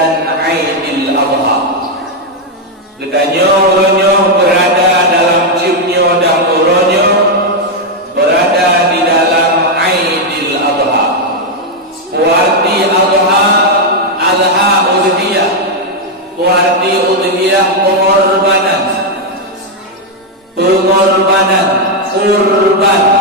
dan Aidil Adha. Gedanyo berada dalam cipnyo dan uronyo, berada di dalam Aidil Adha. Kuarti Adha, Adha udhiyah. Kuarti udhiyah pengorbanan, kurban.